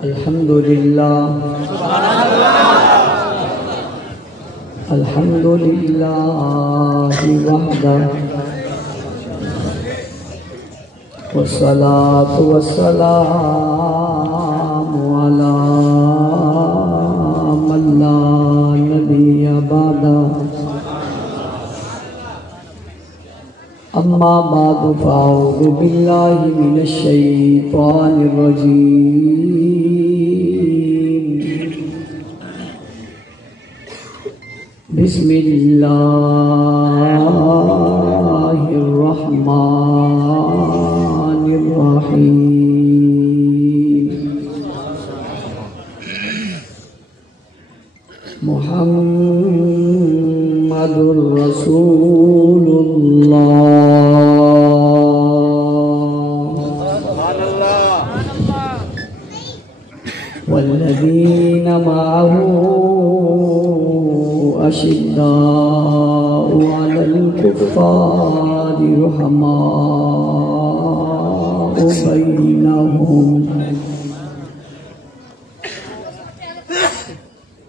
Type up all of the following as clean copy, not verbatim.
الحمدللہ الحمدللہ وحدہ والصلاة والسلام علی من لا نبی بعدہ اما بعد فاعوذ باللہ من الشیطان الرجیم بسم اللہ الرحمن الرحیم محمد رسول اللہ والذین معه أشداء على الكفار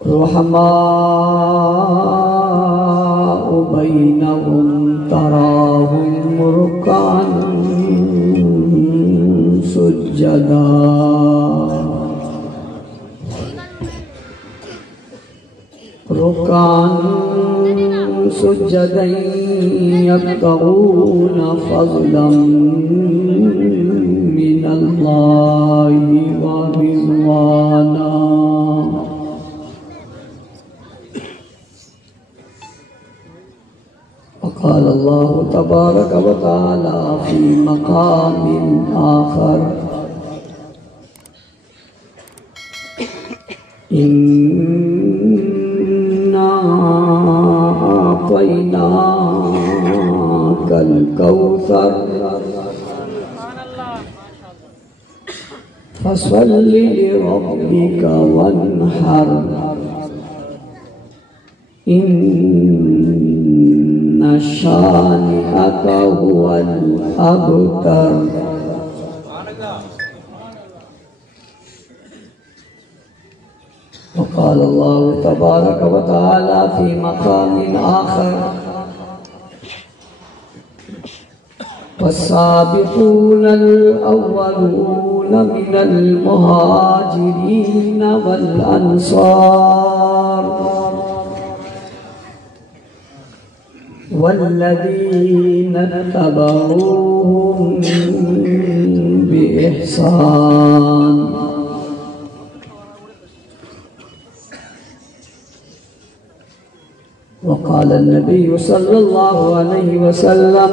رحماء بينهم تراهم ركعا سجدا سجدا يبتغون فضلا من الله ورضوانا وقال الله تبارك وتعالى في مقام آخر أعطيناك الكوثر فصل لربك وانحر إن شانئك هو الأبتر وقال الله تبارك وتعالى في مقام آخر والسابقون الأولون من المهاجرين والأنصار والذين اتبعوهم بإحسان وقال النبي صلى الله عليه وسلم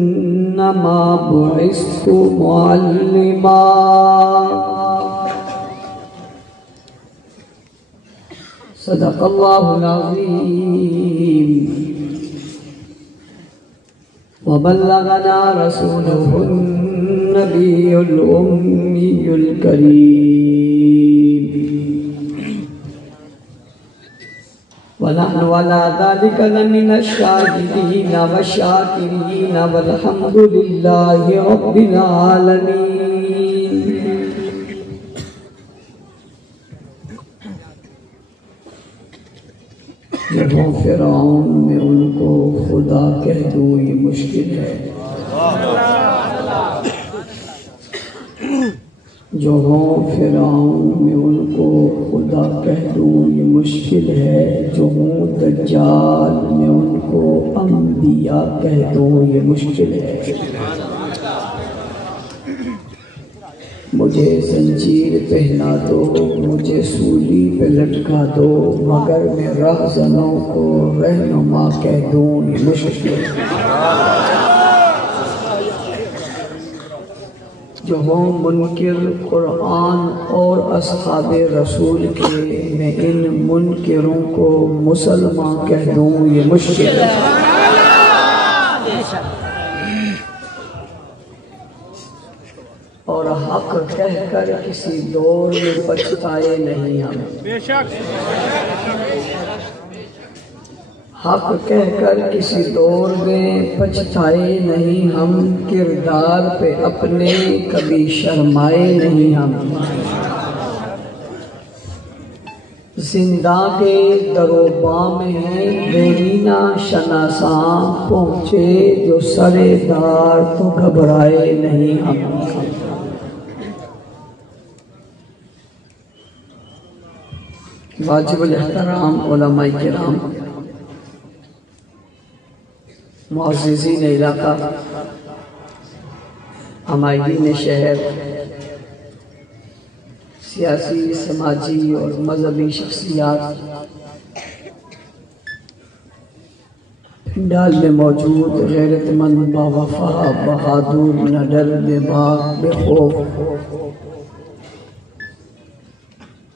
إنما بعثت معلما صدق الله العظيم وبلغنا رسوله النبي الأمي الكريم ونحن على ذلك لمن الشاهدين والشاكرين والحمد لله رب العالمين جب ہوں فرعون میں ان کو خدا کہہ دوں یہ مشکل ہے جو ہوں فرعون میں ان کو خدا کہہ دوں یہ مشکل ہے جو ہوں دجال میں ان کو انبیاء کہہ دوں یہ مشکل ہے مجھے زنجیر پہنا دو مجھے سولی پہ لٹکا دو مگر میں راہزنوں کو رہنما کہہ دوں یہ مشکل ہے جو ہوں منکر قرآن اور اصحاب رسول کے میں ان منکروں کو مسلمان کہہ دوں یہ مشکل ہے اور حق کہہ کر کسی دور میں پچھتائے نہیں ہم حق کہہ کر کسی دور میں پچھتائے نہیں ہم، کردار پہ اپنے کبھی شرمائے نہیں ہم۔ زنداں کے در و بام ہیں دیرینہ شناساں، پہنچے جو سرے دار تو گھبرائے نہیں ہم۔ واجب الاحترام علماء کرام، معززین علاقہ، عمائدین شہر، سیاسی، سماجی اور مذہبی شخصیات، پنڈال میں موجود غیرت مند، باوفا، بہادر، نہ ڈر، بے باک، بے خوف،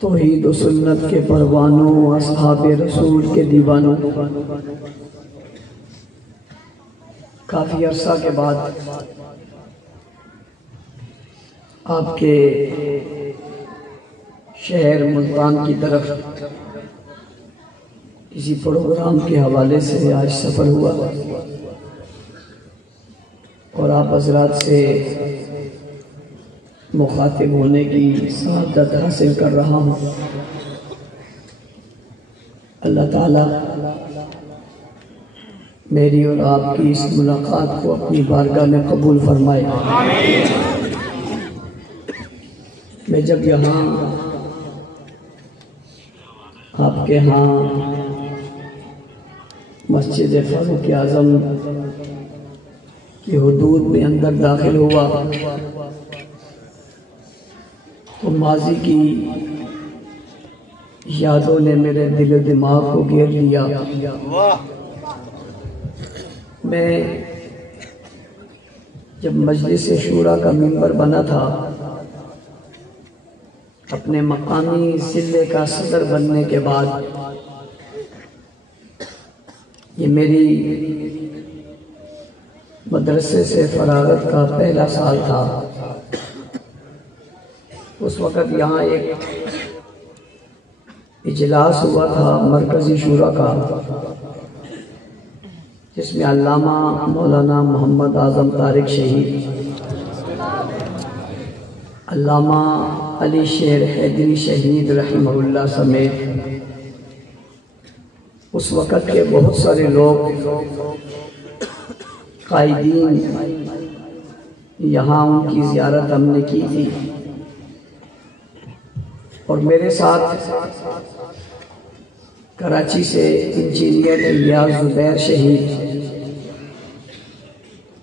توحید و سنت کے پروانوں، اصحاب رسول کے دیوانوں، کافی عرصہ کے بعد آپ کے شہر ملتان کی طرف کسی پروگرام کے حوالے سے آج سفر ہوا اور آپ حضرات سے مخاطب ہونے کی سعادت حاصل کر رہا ہوں۔ اللہ تعالیٰ میری اور آپ کی اس ملاقات کو اپنی بارگاہ میں قبول فرمائے۔ میں جب یہاں آپ کے ہاں مسجد فاروق اعظم کی حدود میں اندر داخل ہوا تو ماضی کی یادوں نے میرے دل و دماغ کو گھیر لیا۔ میں جب مجلس شورا کا ممبر بنا تھا، اپنے مقامی ضلع کا صدر بننے کے بعد یہ میری مدرسے سے فراغت کا پہلا سال تھا۔ اس وقت یہاں ایک اجلاس ہوا تھا مرکزی شورا کا، جس میں علامہ مولانا محمد اعظم طارق شہید، علامہ علی شیر حیدری شہید رحمہ اللہ سمیت اس وقت کے بہت سارے لوگ، قائدین، یہاں ان کی زیارت ہم نے کی تھی، اور میرے ساتھ کراچی سے انجینئر الیاس زبیر شہید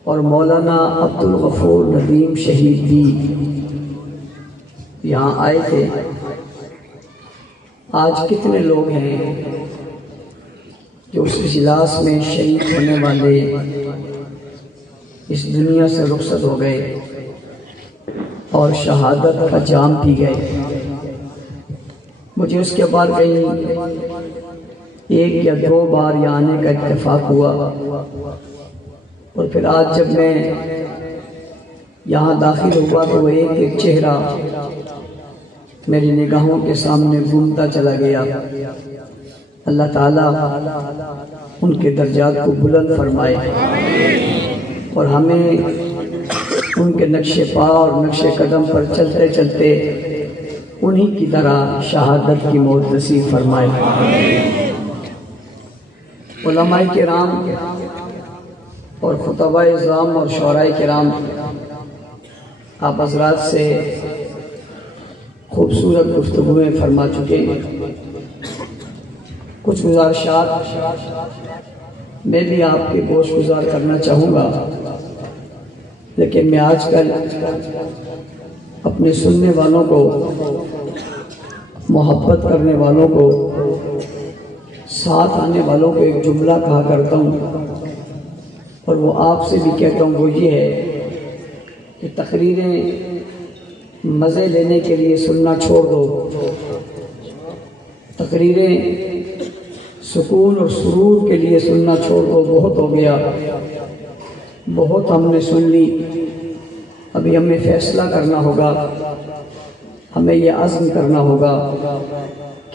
اور مولانا عبدالغفور ندیم شہید بھی یہاں آئے تھے۔ آج کتنے لوگ ہیں جو اس اجلاس میں شہید ہونے والے اس دنیا سے رخصت ہو گئے اور شہادت کا جام پی گئے۔ مجھے اس کے بعد کہیں ایک یا دو بار یہاں آنے کا اتفاق ہوا، اور پھر آج جب میں یہاں داخل ہوا تو وہ ایک ایک چہرہ میری نگاہوں کے سامنے گھومتا چلا گیا۔ اللہ تعالیٰ ان کے درجات کو بلند فرمائے اور ہمیں ان کے نقش پا اور نقش قدم پر چلتے چلتے انہی کی طرح شہادت کی موت نصیب فرمائے۔ علماء کرام اور خطباء اعظام اور شعراء کرام، آپ حضرات سے خوبصورت گفتگویں فرما چکے ہیں۔ کچھ گزارشات میں بھی آپ کے گوش گزار کرنا چاہوں گا، لیکن میں آج کل اپنے سننے والوں کو، محبت کرنے والوں کو، ساتھ آنے والوں کو ایک جملہ کہا کرتا ہوں، اور وہ آپ سے بھی کہتا ہوں، وہ یہ ہے کہ تقریریں مزے لینے کے لیے سننا چھوڑ دو، تقریریں سکون اور سرور کے لیے سننا چھوڑ دو۔ بہت ہو گیا، بہت ہم نے سن لی، ابھی ہمیں فیصلہ کرنا ہوگا، ہمیں یہ عزم کرنا ہوگا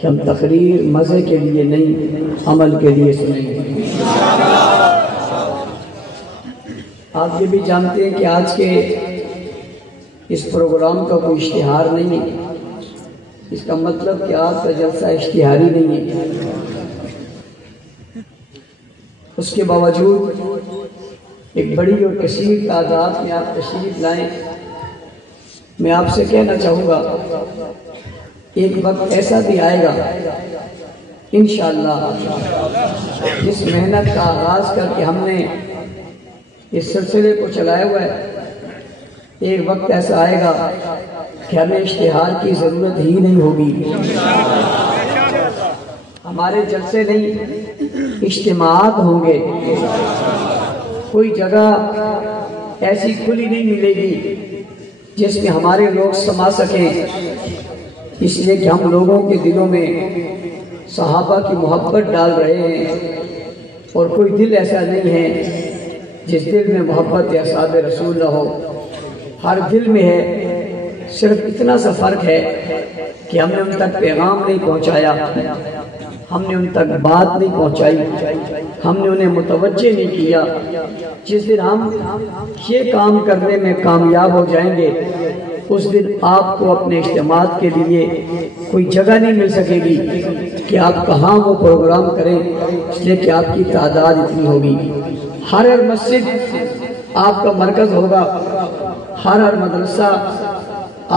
کہ ہم تقریر مزے کے لیے نہیں عمل کے لیے سنیں گے۔ آپ یہ بھی جانتے ہیں کہ آج کے اس پروگرام کا کوئی اشتہار نہیں ہے، اس کا مطلب کہ آج کا جلسہ اشتہاری نہیں ہے۔ اس کے باوجود ایک بڑی اور کثیر تعداد میں آپ تشریف لائیں۔ میں آپ سے کہنا چاہوں گا ایک وقت ایسا بھی آئے گا انشاءاللہ جس محنت کا آغاز کر کے ہم نے اس سلسلے کو چلایا ہوا ہے، ایک وقت ایسا آئے گا کہ ہمیں اشتہار کی ضرورت ہی نہیں ہوگی۔ ہمارے جلسے نہیں اجتماعات ہوں گے، کوئی جگہ ایسی کھلی نہیں ملے گی جس میں ہمارے لوگ سما سکیں، اس لیے کہ ہم لوگوں کے دلوں میں صحابہ کی محبت ڈال رہے ہیں، اور کوئی دل ایسا نہیں ہے جس دل میں محبت اصحاب رسول نہ ہو۔ ہر دل میں ہے، صرف اتنا سا فرق ہے کہ ہم نے ان تک پیغام نہیں پہنچایا، ہم نے ان تک بات نہیں پہنچائی، ہم نے انہیں متوجہ نہیں کیا۔ جس دن ہم یہ کام کرنے میں کامیاب ہو جائیں گے، اس دن آپ کو اپنے اجتماعات کے لیے کوئی جگہ نہیں مل سکے گی کہ آپ کہاں وہ پروگرام کریں، اس لیے کہ آپ کی تعداد اتنی ہوگی۔ ہر مسجد آپ کا مرکز ہوگا، ہر مدرسہ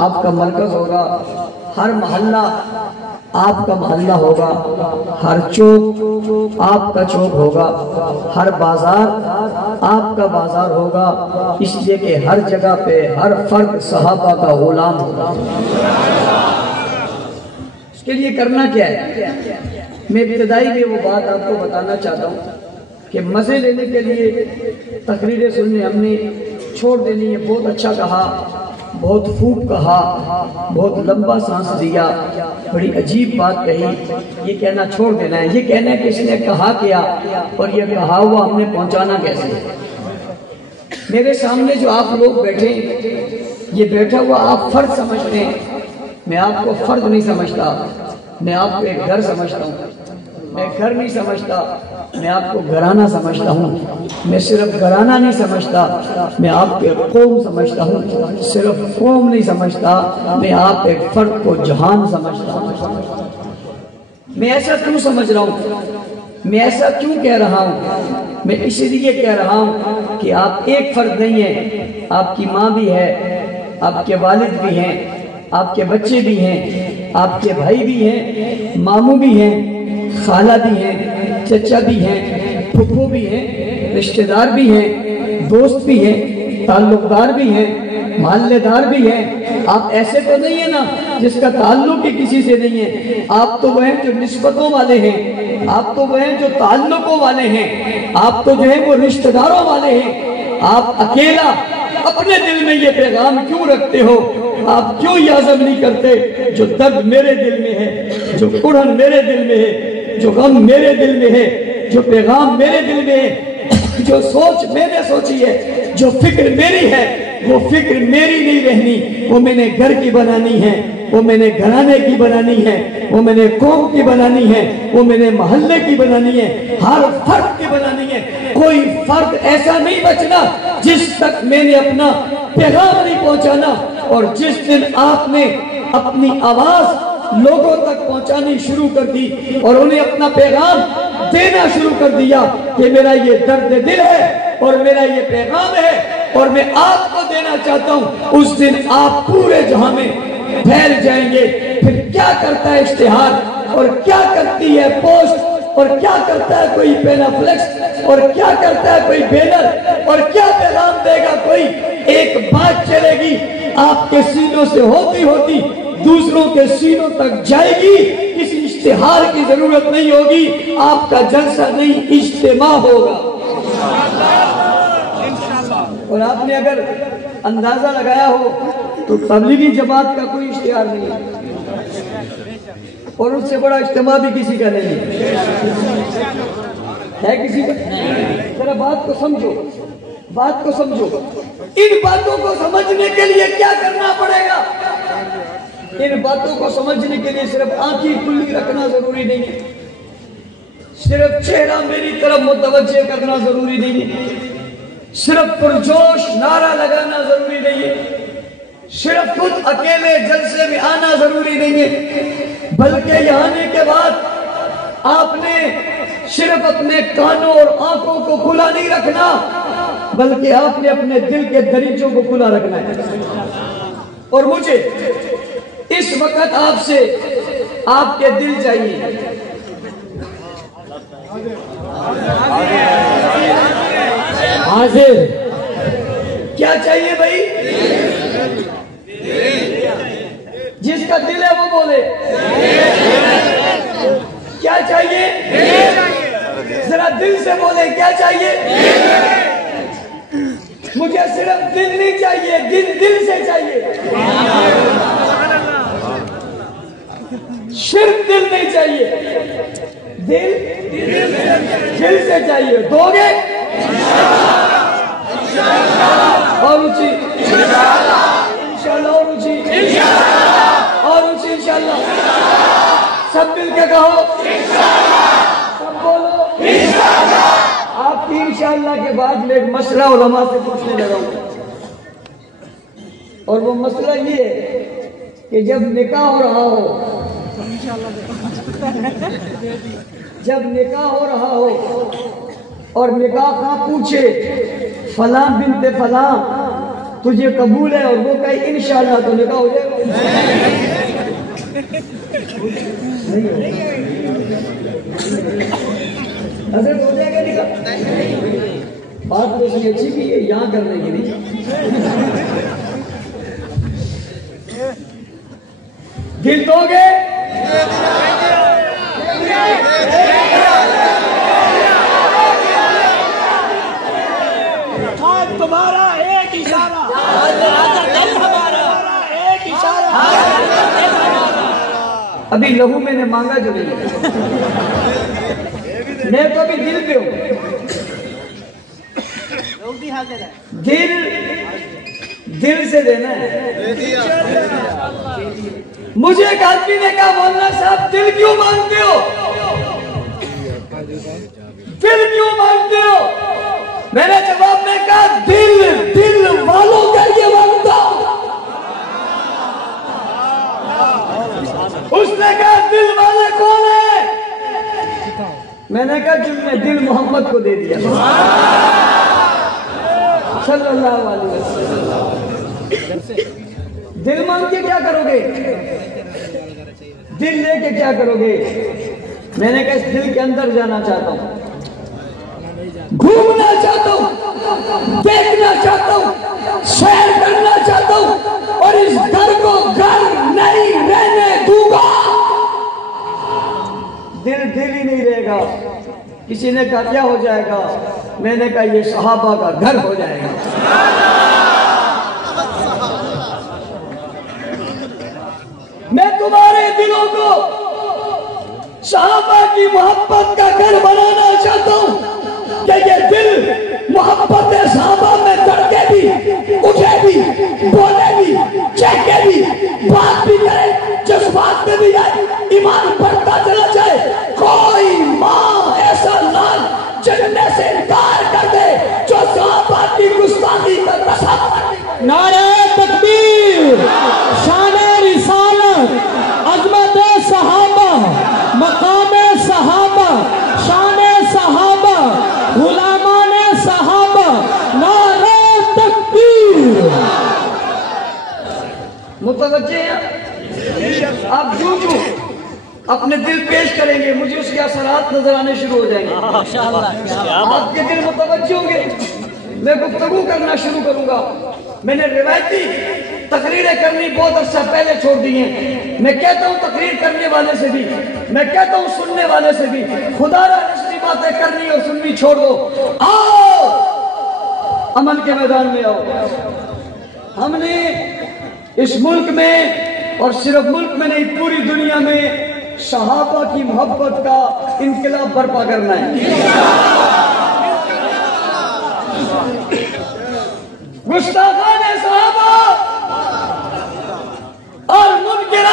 آپ کا مرکز ہوگا، ہر محلہ آپ کا محلہ ہوگا، ہر چوک آپ کا چوک ہوگا، ہر بازار آپ کا بازار ہوگا، اس لیے کہ ہر جگہ پہ ہر فرد صحابہ کا غلام ہوگا۔ اس کے لیے کرنا کیا ہے؟ میں ابتدائی میں وہ بات آپ کو بتانا چاہتا ہوں کہ مزے لینے کے لیے تقریریں سننے ہم نے چھوڑ دینی ہے۔ بہت اچھا کہا، بہت خوب کہا، بہت لمبا سانس دیا، بڑی عجیب بات کہی، یہ کہنا چھوڑ دینا ہے۔ یہ کہنا ہے کہ اس نے کہا کیا اور یہ کہا ہوا ہم نے پہنچانا کیسے؟ میرے سامنے جو آپ لوگ بیٹھے یہ بیٹھا ہوا آپ فرد سمجھتے ہیں، میں آپ کو فرد نہیں سمجھتا، میں آپ کو ایک گھر سمجھتا ہوں۔ میں گھر نہیں سمجھتا، میں آپ کو گھرانہ سمجھتا ہوں۔ میں صرف گھرانہ نہیں سمجھتا، میں آپ کو ایک قوم سمجھتا ہوں۔ صرف قوم نہیں سمجھتا، میں آپ ایک فرد کو جہان سمجھتا ہوں۔ میں ایسا کیوں سمجھ رہا ہوں؟ میں ایسا کیوں کہہ رہا ہوں؟ میں اس لیے کہہ رہا ہوں کہ آپ ایک فرد نہیں ہیں، آپ کی ماں بھی ہے، آپ کے والد بھی ہیں، آپ کے بچے بھی ہیں، آپ کے بھائی بھی ہیں، ماموں بھی ہیں، خالہ بھی ہیں، چچا بھی ہیں، پھپھو بھی ہیں، رشتہ دار بھی ہیں، دوست بھی ہیں، تعلق دار بھی ہیں، محلے دار بھی ہیں۔ آپ ایسے تو نہیں ہیں نا جس کا تعلق ہی کسی سے نہیں ہے، آپ تو وہ ہیں جو نسبتوں والے ہیں، آپ تو وہ ہیں جو تعلقوں والے ہیں، آپ تو جو ہیں وہ رشتہ داروں والے ہیں۔ آپ اکیلا اپنے دل میں یہ پیغام کیوں رکھتے ہو؟ آپ کیوں یہ عزم نہیں کرتے جو درد میرے دل میں ہے، جو کڑھن میرے دل میں ہے، جو غم میرے دل میں ہے، جو پیغام میرے دل میں ہے، جو سوچ میں نے سوچی ہے، جو فکر میری ہے، وہ فکر میری نہیں رہنی، وہ میں نے گھر کی بنانی ہے، وہ میں نے گھرانے کی بنانی ہے، وہ میں نے قوم کی بنانی ہے، وہ میں نے محلے کی بنانی ہے، ہر فرد کی بنانی ہے۔ کوئی فرد ایسا نہیں بچنا جس تک میں نے اپنا پیغام نہیں پہنچانا۔ اور جس دن آپ نے اپنی آواز لوگوں تک پہنچانی شروع کر دی اور انہیں اپنا پیغام دینا شروع کر دیا کہ میرا یہ درد دل ہے اور میرا یہ پیغام ہے اور میں آپ کو دینا چاہتا ہوں، اس دن آپ پورے جہاں میں پھیل جائیں گے۔ پھر کیا کرتا ہے اشتہار، اور کیا کرتی ہے پوسٹ، اور کیا کرتا ہے کوئی پینا فلیکس، اور کیا کرتا ہے کوئی بینر، اور کیا پیغام دے گا کوئی؟ ایک بات چلے گی آپ کے سینوں سے ہوتی ہوتی دوسروں کے سینوں تک جائے گی۔ کسی اشتہار کی ضرورت نہیں ہوگی، آپ کا جلسہ نہیں اجتماع ہوگا۔ اور آپ نے اگر اندازہ لگایا ہو تو تبلیغی جماعت کا کوئی اشتہار نہیں اور اس سے بڑا اجتماع بھی کسی کا نہیں ہے۔ کسی کا؟ ذرا بات کو سمجھو، بات کو سمجھو۔ ان باتوں کو سمجھنے کے لیے کیا کرنا پڑے گا؟ ان باتوں کو سمجھنے کے لیے صرف آنکھیں کھلی رکھنا ضروری نہیں ہے، صرف چہرہ میری طرف متوجہ کرنا ضروری نہیں ہے، صرف پرجوش نعرہ لگانا ضروری نہیں ہے، صرف خود اکیلے جلسے میں آنا ضروری نہیں ہے، بلکہ یہاں آنے کے بعد آپ نے صرف اپنے کانوں اور آنکھوں کو کھلا نہیں رکھنا، بلکہ آپ نے اپنے دل کے دریچوں کو کھلا رکھنا ہے۔ اور مجھے اس وقت آپ سے آپ کے دل چاہیے، حاضر کیا چاہیے بھائی؟ جس کا دل ہے وہ بولے کیا چاہیے؟ ذرا دل سے بولے کیا چاہیے؟ مجھے صرف دل نہیں چاہیے، دل سے چاہیے، صرف دل نہیں چاہیے، دل سے چاہیے۔ دو گے اور اونچی انشاءاللہ، اور اونچی اور اونچی انشاءاللہ، سب مل کے کہو، سب بولو آپ کی انشاءاللہ کے بعد میں ایک مسئلہ علماء سے پوچھنے لگا ہوں، اور وہ مسئلہ یہ ہے کہ جب نکاح ہو رہا ہو، جب نکاح ہو رہا ہو اور نکاح خواہ پوچھے فلاں بنت فلاں تجھے قبول ہے، اور وہ کہے انشاءاللہ، تو نکاح ہو جائے گا؟ حضرت ہو جائے گا نکاح؟ بات تو اس نے اچھی کی ہے، یہاں کرنے کی نہیں۔ دل دو گے؟ تمہارا ایک اشارہ، ہمارا ایک اشارہ، ابھی لہو میں نے مانگا جو نہیں ہے، میں تو ابھی دل پہ ہوں، دل سے دینا ہے۔ مجھے ایک آدمی نے کہا مولانا صاحب دل کیوں مانگتے ہو؟ دل کیوں مانگتے ہو؟ میں نے جواب میں کہا دل والوں کے لیے مانگتا ہوں۔ اس نے کہا دل والے کون ہیں؟ میں نے کہا جن نے دل محمد کو دے دیا صلی اللہ علیہ وسلم۔ دل مانگ کے کیا کرو گے؟ دل لے کے کیا کرو گے؟ میں نے کہا اس دل کے اندر جانا چاہتا ہوں، گھومنا چاہتا ہوں، دیکھنا چاہتا ہوں، سیر کرنا چاہتا ہوں، اور اس گھر کو گھر نہیں رہنے دوں گا۔ دل ہی نہیں رہے گا۔ کسی نے کہا کیا ہو جائے گا؟ میں نے کہا یہ صحابہ کا گھر ہو جائے گا۔ میں تمہارے دلوں کو صحابہ کی محبت کا گھر بنانا چاہتا ہوں کہ یہ دل محبت صحابہ میں دھڑکے بھی، اٹھے بھی، بولے بھی، چہکے بھی، بات بھی کرے، جذبات میں بھی جائے، ایمان بڑھتا چلا جائے۔ کوئی ماں ایسا لال جننے سے انکار کر دے جو صحابہ کی گستاخی کا تصور۔ نعرہ تکبیر، شان رسالت، عظمت صحابہ، مقام صحابہ، شان صحابہ، غلامان صحابہ، نعرہ تکبیر۔ متوجہ ہیں آپ؟ جو اپنے دل پیش کریں گے مجھے اس کے اثرات نظر آنے شروع ہو جائیں گے۔ آپ کے دل متوجہ ہوں گے، میں گفتگو کرنا شروع کروں گا۔ میں نے روایتی تقریریں کرنی بہت عرصہ پہلے چھوڑ دی ہیں۔ میں کہتا ہوں تقریر کرنے والے سے بھی، میں کہتا ہوں سننے والے سے بھی، خدا را نشری باتیں کرنی اور سننی چھوڑ دو، آؤ عمل کے میدان میں آؤ۔ ہم نے اس ملک میں، اور صرف ملک میں نہیں پوری دنیا میں، صحابہ کی محبت کا انقلاب برپا کرنا ہے۔ گستاخان صحابہ اور منکران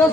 10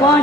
5,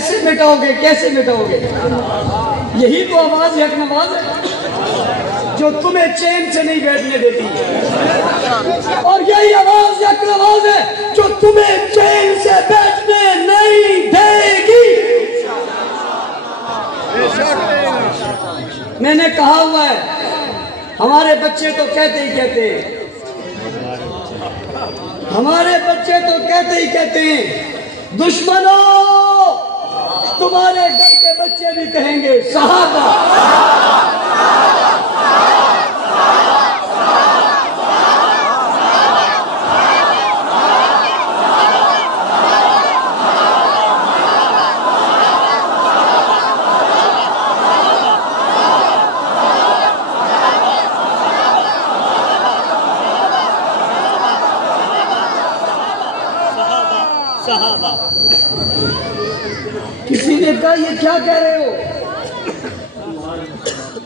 کیسے مٹاؤ گے؟ کیسے مٹاؤ گے؟ یہی تو آواز یک نواز ہے جو تمہیں چین سے نہیں بیٹھنے دیتی، اور یہی آواز یک نواز ہے جو تمہیں چین سے بیٹھنے نہیں دے گی۔ میں نے کہا ہوا ہے ہمارے بچے تو کہتے ہی کہتے ہیں، ہمارے بچے تو کہتے ہی کہتے ہیں دشمنوں، تمہارے گھر کے بچے بھی کہیں گے صحابہ۔ کسی نے کہا یہ کیا کہہ رہے ہو؟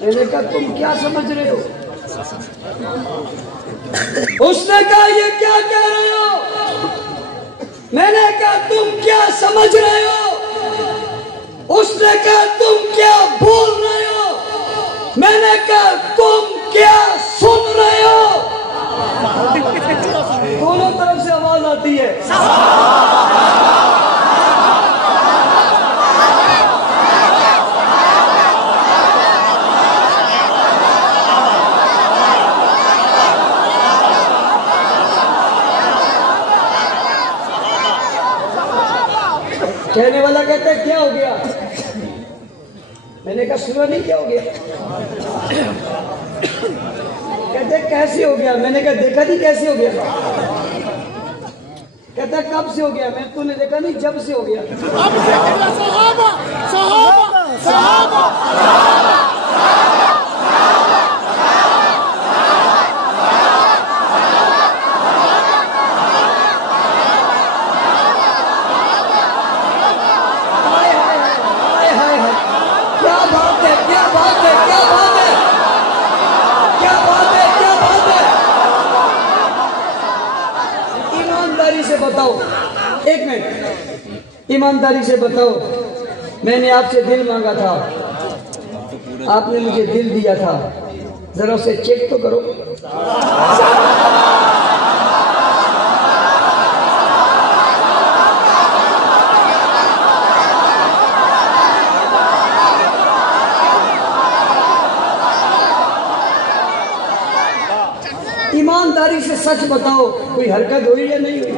میں نے کہا تم کیا سمجھ رہے ہو؟ اس نے کہا یہ کیا کہہ رہے ہو؟ میں نے کہا تم کیا سمجھ رہے ہو؟ اس نے کہا تم کیا بول رہے ہو؟ میں نے کہا تم کیا سن رہے ہو؟ دونوں طرف سے آواز آتی ہے۔ کہنے والا کہتا ہے کیا ہو گیا؟ میں نے کہا سنا نہیں کیا ہو گیا؟ کہتے کیسے ہو گیا؟ میں نے کہا دیکھا نہیں کیسے ہو گیا؟ کہتا کب سے ہو گیا؟ میں تو نے دیکھا نہیں جب سے ہو گیا۔ صحابہ صحابہ صحابہ بتاؤ ایک منٹ، ایمانداری سے بتاؤ، میں نے آپ سے دل مانگا تھا، آپ نے مجھے دل دیا تھا، ذرا اسے چیک تو کرو۔ ایمانداری سے سچ بتاؤ، کوئی حرکت ہوئی یا نہیں ہوئی؟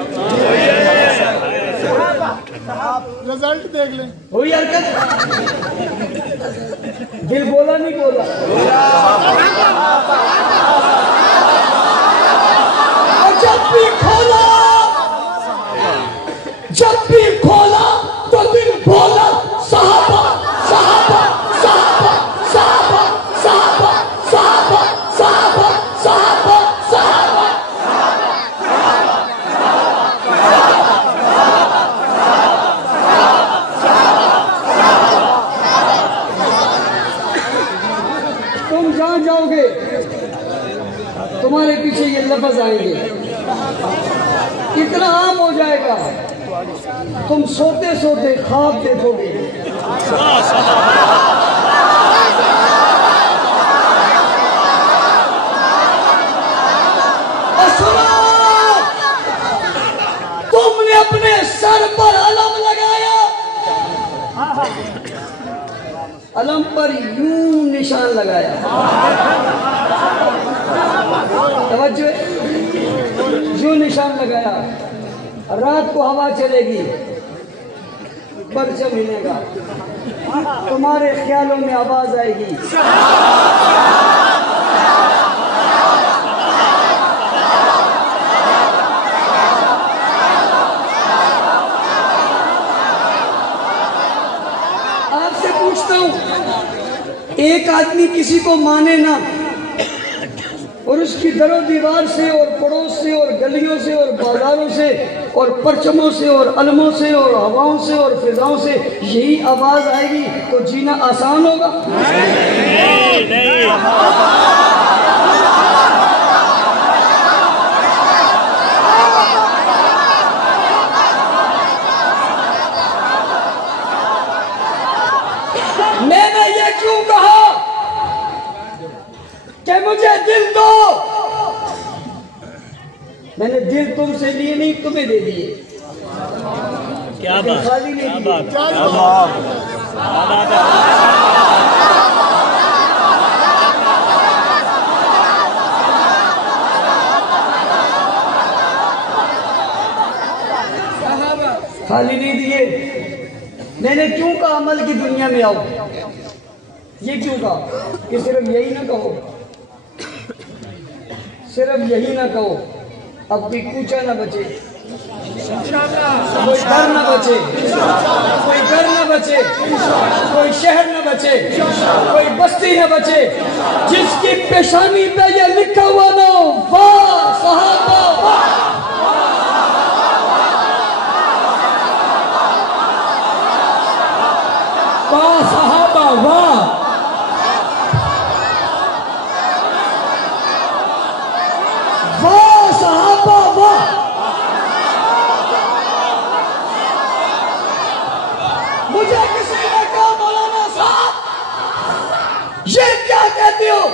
رزلٹ دیکھ لیں۔ ہوئی حرکت؟ دل بولا نہیں بولا؟ اور جب بھی کھولا تو دل بولا صحابہ صحابہ صحابہ صحابہ صحابہ صحابہ صحابہ صحابہ صحابہ۔ تم جہاں جاؤ گے تمہارے پیچھے یہ لفظ آئیں گے، اتنا عام ہو جائے گا تم سوتے سوتے خواب دیکھو گے۔ تم نے اپنے سر پر علم لگایا، علم پر یوں نشان لگایا، توجہ، یوں نشان لگایا، رات کو ہوا چلے گی، پرچم ہلے گا، تمہارے خیالوں میں آواز آئے گی، آپ سے پوچھتا ہوں، ایک آدمی کسی کو مانے نہ، اور اس کی در و دیوار سے اور پڑوس سے اور گلیوں سے اور بازاروں سے اور پرچموں سے اور علموں سے اور ہواؤں سے اور فضاؤں سے یہی آواز آئے گی تو جینا آسان ہوگا؟ میں نے یہ کیوں کہا کہ مجھے دل دو؟ میں نے دل تم سے لیے نہیں، تمہیں دے دیے. کیا بات، خالی نہیں دیے. خالی نہیں دیے. میں نے کیوں کہا عمل کی دنیا میں آؤ؟ یہ کیوں کہا کہ صرف یہی نہ کہو، صرف یہی نہ کہو، اب کوئی کوچہ نہ بچے، کوئی گھر نہ بچے، کوئی گھر نہ بچے، کوئی شہر نہ بچے، کوئی بستی نہ بچے جس کی پیشانی پہ یہ لکھا ہوا نہ ہو، واہ صحابہ واہ. واہ صحابہ واہ. واہ صحابہ واہ. مجھے کسی نے کہا مولانا صاحب یہ کیا کہتے ہو؟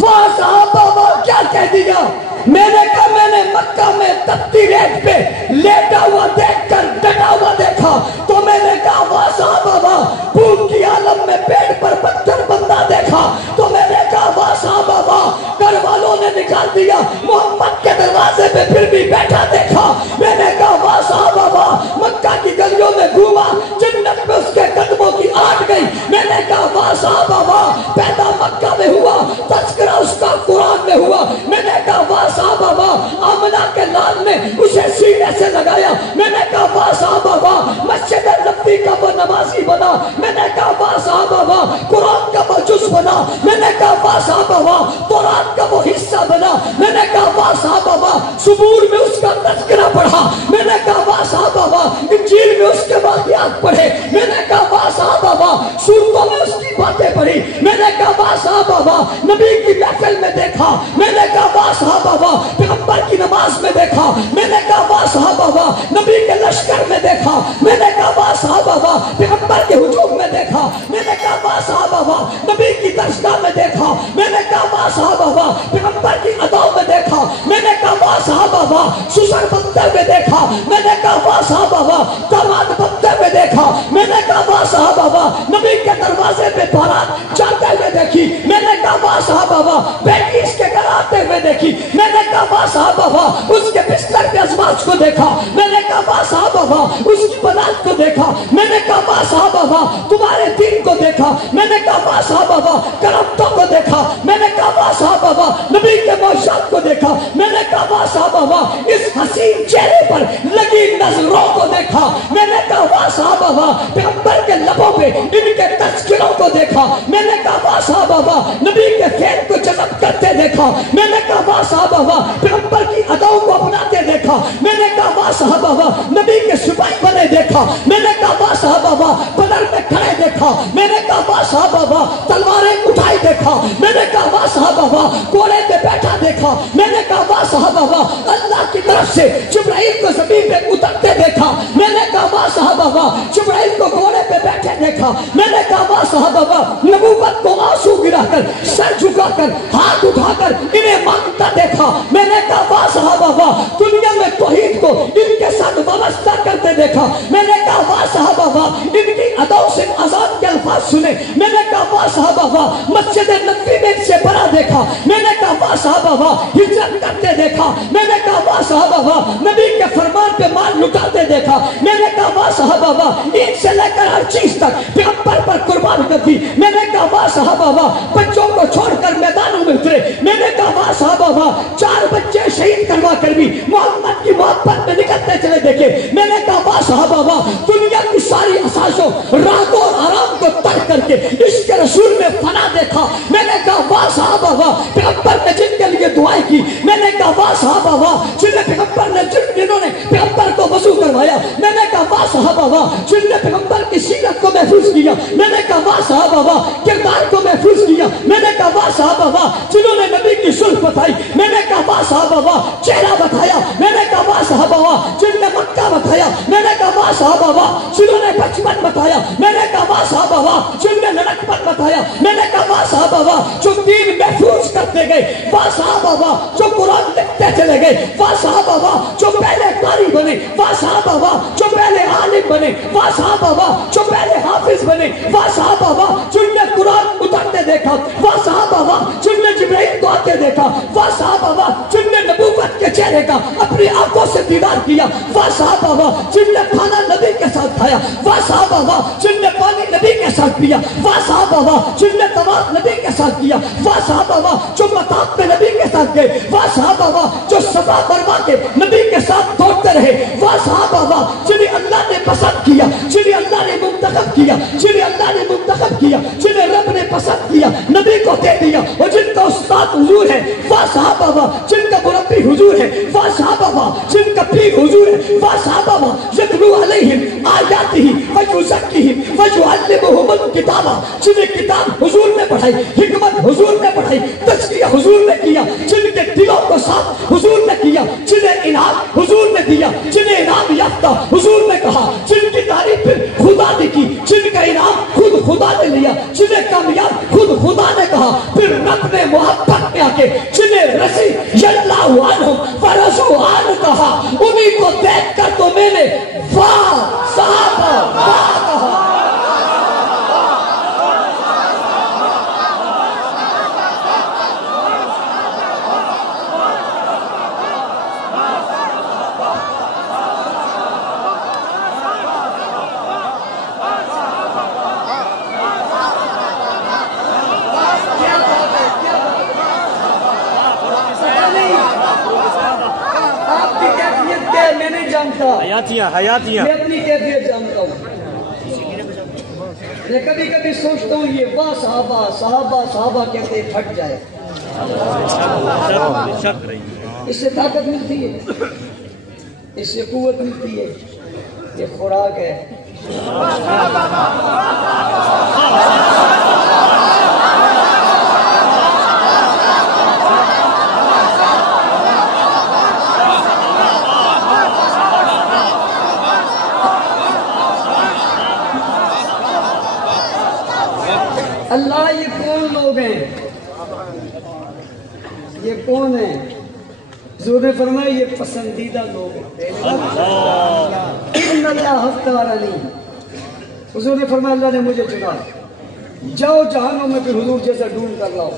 واہ صحابہ واہ کیا کہہ دیا؟ میں نے کہا میں نے مکہ میں تپتی ریت پہ لیٹا ہوا دیکھ کر ڈٹا ہوا دیکھا تو میں نے کہا واہ صحابہ واہ. بھوک کی عالم میں پیٹ پر پتھر بندہ دیکھا تو میں نے کہا واہ صحابہ واہ. گھر والوں نے نکال دیا، محمد کے دروازے پہ پھر بھی بیٹھا دیکھا. میں نے کہا واہ صحابہ واہ. مکہ کی گلیوں میں گھوما، جنت میں اس کے قدموں کی آٹ گئی. میں نے کہا واہ صحابہ واہ. پیدا مکہ میں ہوا، تذکرہ اس کا قرآن میں ہوا. میں نے کہا واہ صحابہ واہ. آمنہ کے لال نے اسے سینے سے لگایا. میں نے کہا واہ صحابہ واہ. مسجد نبوی کا وہ نمازی بنا. میں نے کہا واہ صحابہ واہ. قرآن کا وہ جز بنا. میں نے کہا واہ صحابہ واہ. تورات کا وہ حصہ بنا. میں نے کہا واہ صحابہ واہ. صبور میں اس کا تذکرہ پڑھا. میں نے کہا واہ صحابہ واہ. انجیل میں اس کے واقعات پڑھے. میں نے کہا واہ صحابہ واہ. سورتوں میں اس کی باتیں پڑھی. میں نے کہا واہ صحابہ واہ. نبی کی محفل میں دیکھا. میں نے کہا واہ صحابہ واہ. پیغمبر کی نماز میں دیکھا. میں نے کہا واہ صحابہ واہ. نبی کے لشکر میں دیکھا. میں نے کہا واہ صحابہ واہ. پیغمبر کے ہجوم میں دیکھا. میں نے کہا واہ صحابہ واہ. نبی کی درسگاہ میں دیکھا. میں نے کہا واہ صحابہ واہ. پیغمبر کی اداؤں میں دیکھا. میں نے کہا واہ صحابہ واہ. سسر بندے میں دیکھا. میں نے کہا واہ صحابہ واہ. داماد بندے میں دیکھا. میں نے کہا واہ صحابہ واہ. نبی کے دروازے پہ بارات جاتے ہوئے دیکھی. میں نے کہا واہ صحابہ واہ. بیٹی اس کے گھر آتے ہوئے دیکھی. میں نے کہا واہ صحابہ واہ. اس کے بستر پہ ازواج کو دیکھا. میں نے کہا واہ صحابہ واہ. اس کی بنات کو دیکھا. میں نے کہا واہ صحابہ واہ. تمہارے دین کو دیکھا. میں نے کہا واہ صحابہ واہ. کرامتوں کو دیکھا. میں نے کہا واہ صحابہ واہ. نبی کے معجزات کو دیکھا. میں نے کہا واہ صحابہ واہ. اس حسین چہرے پر لگی نظروں کو دیکھا. میں نے کہا واہ صحابہ واہ. پیغمبر کے لبوں پہ ان کے تذکروں کو دیکھا. میں نے کہا واہ صحابہ واہ. نبی کے فعل کو جذب کرتے دیکھا. میں نے کہا واہ صحابہ واہ. پیغمبر کی اداؤں کو اپناتے دیکھا. میں نے کہا واہ صحابہ واہ. نبی کے سپاہی بنے دیکھا. میں نے کہا واہ صحابہ واہ. بدر میں کھڑے دیکھا. میں نے کہا واہ صحابہ واہ. تلواریں اٹھائی دیکھا. میں نے کہا واہ صحابہ واہ. گھوڑے پہ بیٹھا دیکھا. میں نے کہا واہ صحابہ واہ. اللہ کی طرف سے جبرائیل کو زمین پہ اترتے دیکھا. میں نے کہا واہ صحابہ واہ. جبرائیل کو گھوڑے پہ بیٹھے دیکھا. میں نے کہا واہ صحابہ واہ. نبوت کو آنسو گرا کر، سر جھکا کر، ہاتھ اٹھا کر انہیں مانگتا دیکھا. میں نے کہا واہ صحابہ واہ. دنیا میں توحید کو ان کے ساتھ وابستہ کرتے دیکھا. میں نے کہا واہ صحابہ واہ. ان کی اداؤں سے آزاد کے الفاظ سنے. میں نے کہا واہ صحابہ واہ. مسجد نبوی میں ان سے بڑا دیکھا. میں نے کہا واہ صحابہ واہ. ہجرت کرتے دیکھا. میں نے کہا واہ صحابہ واہ. نبی کے فرمان پہ مال لٹاتے دیکھا. میں نے کہا واہ صحابہ واہ. عید سے لے کر ہر چیز تک پیغمبر پر قربان کر دی. میں نے کہا واہ صحابہ واہ. بچوں کو چھوڑ کر میدانوں میں اترے. میں نے کہا واہ صحابہ واہ. 4 بچے شہید کروا کر بھی محمد کی محبت میں نکلتے چلے دیکھے. میں نے کہا واہ صحابہ واہ. دنیا کی ساری اساسوں راحت اور آرام کو ترک کر کے عشق رسول میں فنا دیکھا. میں نے کہا واہ صحابہ واہ. پیغمبر نے جن کے لیے دعائیں کی. میں نے کہا واہ صحابہ واہ. جنہوں نے پیغمبر کو وضو کروایا. میں نے کہا واہ صحابہ واہ. جن نے پیغمبر کی سیرت کو محفوظ کیا. میں نے کہا واہ صحابہ واہ. کردار کو محفوظ کیا. میں نے کہا واہ صحابہ واہ. جنہوں نے نبی کی صلح بتائی. میں نے کہا واہ صحابہ واہ. چہرہ بتایا. میں نے کہا واہ صحابہ واہ. جن نے مکہ بتایا. میں نے کہا واہ صحابہ واہ. جنہوں نے بچپن بتایا، میں نے کہا واہ صحابہ واہ جن نے لڑکپن بتایا، میں نے کہا واہ صحابہ واہ جو دین محفوظ کرتے گئے، واہ صحابہ واہ جو قرآن لکھتے چلے گئے، واہ صحابہ واہ جو پہلے قاری بنے، واہ صحابہ واہ جو پہلے عالم بنے، واہ صحابہ واہ جو پہلے حافظ بنے، واہ صحابہ واہ جن نے قرآن اترتے دیکھا، واہ صحابہ واہ جن نے جبرائیل کو آتے دیکھا، واہ صحابہ واہ جن نے نبوت کے چہرے کا اپنی آنکھوں سے دیدار کیا، واہ صحابہ واہ جن نے کھانا نبی کے ساتھ کھایا، واہ صحابہ واہ جن نے پانی نبی کے ساتھ پیا، واہ صحابہ واہ جن نے طواف نبی کے ساتھ کیا، واہ صحابہ واہ جو مطاف پہ نبی کے ساتھ گئے، واہ صحابہ واہ جو صفا مروا کے نبی کے ساتھ دوڑتے رہے، واہ صحابہ واہ جنہیں اللہ نے پسند کیا، جنہیں اللہ نے منتخب کیا، جنہیں اللہ نے منتخب کیا، جنہیں رب نے پسند کیا، نبی کو دے دیا، اور جن کا استاد حضور ہے، واہ صحابہ واہ جن کا مربی حضور ہے، واہ صحابہ واہ جن کا پیر حضور ہے، واہ صحابہ واہ یتلو علیہم آیاتہ ویزکیہم ویعلمہم الکتاب، جنہیں کتاب حضور نے پڑھائی، حکمت حضور نے پڑھائی، تزکیہ حضور نے کیا، جن کے دلوں کو صاف حضور نے کیا، جنہیں انعام حضور نے دیا، جنہیں انعام یافتہ حضور نے کہا، جن کی تعریف پھر خدا نے کی، جن کا انعام خود خدا نے لیا، جنہیں کامیاب خود خدا نے کہا، پھر رب نے محبت میں آ کے جنہیں رضی اللہ عنہم ورضوا عنہ کہا، انہی کو دیکھ کر تو میں نے واہ صحابہ واہ کہا۔ میں نہیں جانتا، حیاتیاں میں اپنی کیفیت جانتا ہوں۔ میں کبھی کبھی سوچتا ہوں یہ واہ صحابہ صحابہ صحابہ کہتے پھٹ جائے، اس سے طاقت ملتی ہے، اس سے قوت ملتی ہے، یہ خوراک ہے۔ اللہ یہ کون لوگ ہیں، یہ کون ہیں؟ حضور نے فرمایا یہ پسندیدہ لوگ ہیں۔ ان اللہ اختارنی، حضور نے فرمایا اللہ نے مجھے چنا، جاؤ جہانوں میں پھر حضور جیسا ڈھونڈ کر لاؤ،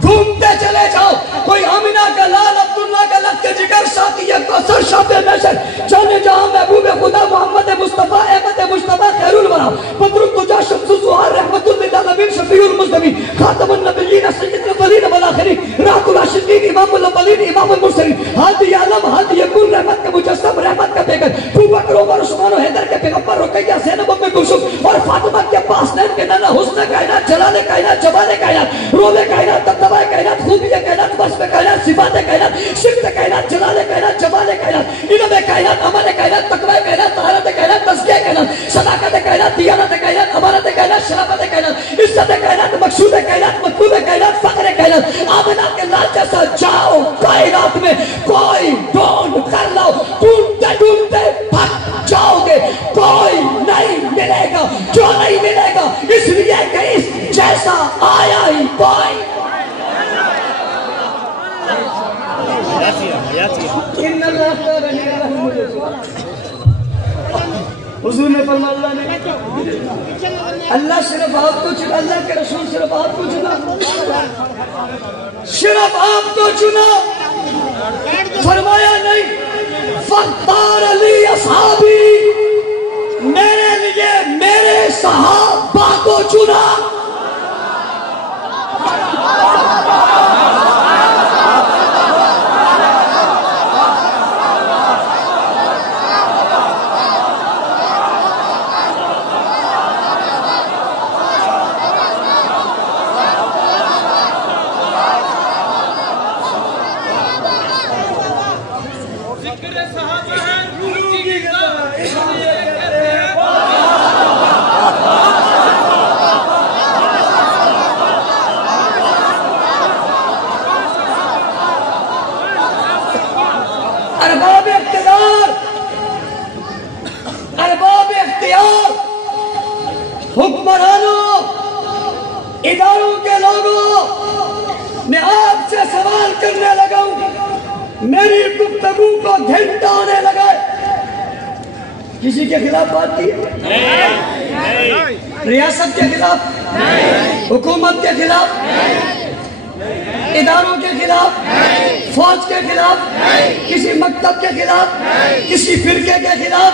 ڈھونڈتے چلے جاؤ، کوئی آمینہ کا لال عبداللہ کا لگ کے جگر ساتھی کوثر شاف نشر جانے جہاں محبوب خدا محمد مصطفیٰ احمد مصطفیٰ خیر الورا بدر الدجا شمس الزہار رحمت للعالمین شفیع المذنبین خاتم النبیین سید الاولین والآخرین راحت العاشقین امام الاولین امام المرسلین ہادی عالم ہادی کل رحمت کا مجسم رحمت کا پیغمبر ابو بکر عمر عثمان و حیدر کے پیغمبر رقیہ زینب ام کلثوم اور فاطمہ کے پاس کے نانا حسن کائنات جلال کائنات جمال کائنات روب کائنات دبدبہ کائنات خوبی کائنات وصف کائنات صفات کائنات صفت کائنات جلال کائنات جمال کائنات علم کائنات عمل کائنات تقوی کائنات طہارت کائنات تزکیہ کائنات صداقت کائنات دیانت کائنات امانت کائنات شرافت کائنات عزت کائنات مقصود کائنات مطلوب کائنات فقر کائنات آمنہ کے لال جیسا جاؤ کائنات میں کوئی ڈھونڈ کر لاؤ، ڈھونڈتے ڈھونڈتے پھٹ جاؤ گے، کوئی نہیں ملے گا، جو نہیں ملے گا اس لیے کہ اس جیسا آیا ہی کوئی۔ ان اللہ اختارنی حضور نے فرمایا اللہ نے اللہ صرف آپ کو چنا، اللہ کے رسول صرف آپ کو چنا، صرف آپ کو چنا، فرمایا نہیں فاختار علی اصحابی، میرے لیے میرے صحابہ کو چنا۔ حکمرانوں، اداروں کے لوگوں، میں آپ سے سوال کرنے لگا ہوں، میری گفتگو کو گھنٹہ ہونے لگا، کسی کے خلاف بات کی؟ ریاست کے خلاف، حکومت کے خلاف، اداروں کے خلاف، فوج کے خلاف، کسی مکتب کے خلاف، کسی فرقے کے خلاف؟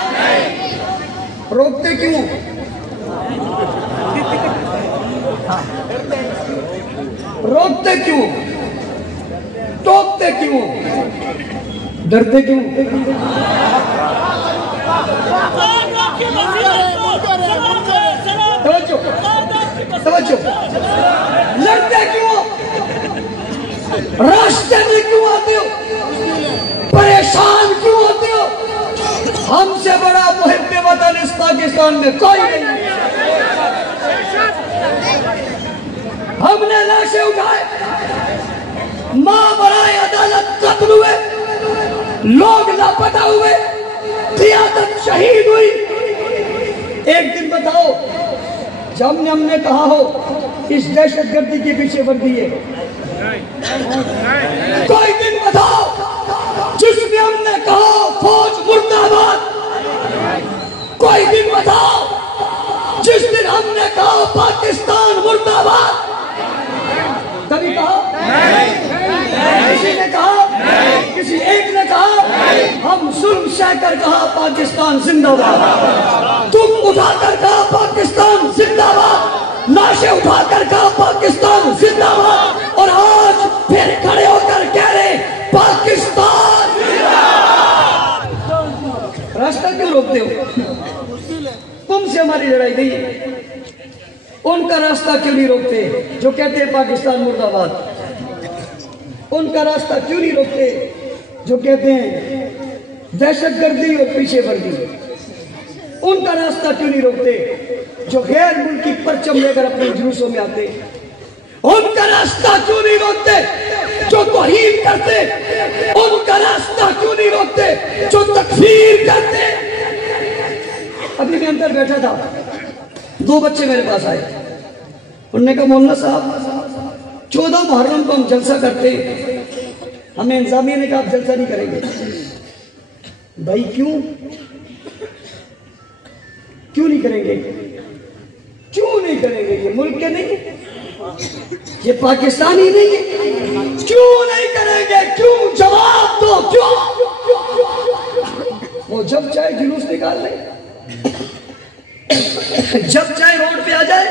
روکتے کیوں؟ روکتے کیوں؟ ٹوکتے کیوں؟ ڈرتے کیوں؟ توجہ، لڑتے کیوں؟ راستے میں کیوں آتے ہو؟ پریشان کیوں ہوتے ہو؟ ہم سے بڑا محب وطن اس پاکستان میں کوئی نہیں۔ ہم نے لاشیں اٹھائے، ماں برائے عدالت قتل ہوئے، لوگ لاپتہ ہوئے، قیادت شہید ہوئی۔ ایک دن بتاؤ جب ہم نے کہا ہو اس دہشت گردی کے پیچھے وردی ہے، کوئی دن بتاؤ جس میں ہم نے کہا فوج مرد آباد؟ کوئی دن بتاؤ جس دن ہم نے کہا پاکستان مرد آباد؟ کبھی کہا؟ کسی نے کہا؟ کسی ایک نے کہا؟ ہم ظلم سہ کر کہا پاکستان زندہ باد، تم اٹھا کر کہا پاکستان زندہ باد، لاشیں اٹھا کر کہا پاکستان زندہ باد، اور آج پھر کھڑے ہو کر کہہ رہے پاکستان زندہ باد۔ راستہ کیوں روکتے ہو؟ تم سے ہماری لڑائی نہیں ہے، ان کا راستہ کیوں نہیں روکتے جو کہتے ہیں پاکستان مرد آباد؟ ان کا راستہ کیوں نہیں روکتے جو کہتے ہیں دہشت گردی اور پیچھے وردی؟ ان کا راستہ کیوں نہیں روکتے جو غیر ملکی پرچم لے کر اپنے جلوسوں میں آتے؟ ان کا راستہ کیوں نہیں روکتے جو توہین کرتے؟ ان کا راستہ کیوں نہیں روکتے جو تکفیر کرتے؟ ابھی میں اندر بیٹھا تھا، دو بچے میرے پاس آئے، انہوں نے کہا مولانا صاحب 14 محرم کو ہم جلسہ کرتے ہیں، ہمیں انتظامیہ نے کہا آپ جلسہ نہیں کریں گے۔ بھائی کیوں نہیں کریں گے؟ کیوں نہیں کریں گے؟ یہ ملک کے نہیں ہے، یہ پاکستانی نہیں ہے، کیوں نہیں کریں گے؟ کیوں؟ جواب دو، کیوں؟ وہ جب چاہے جلوس نکال لیں، جب چاہے روڈ پہ آ جائے،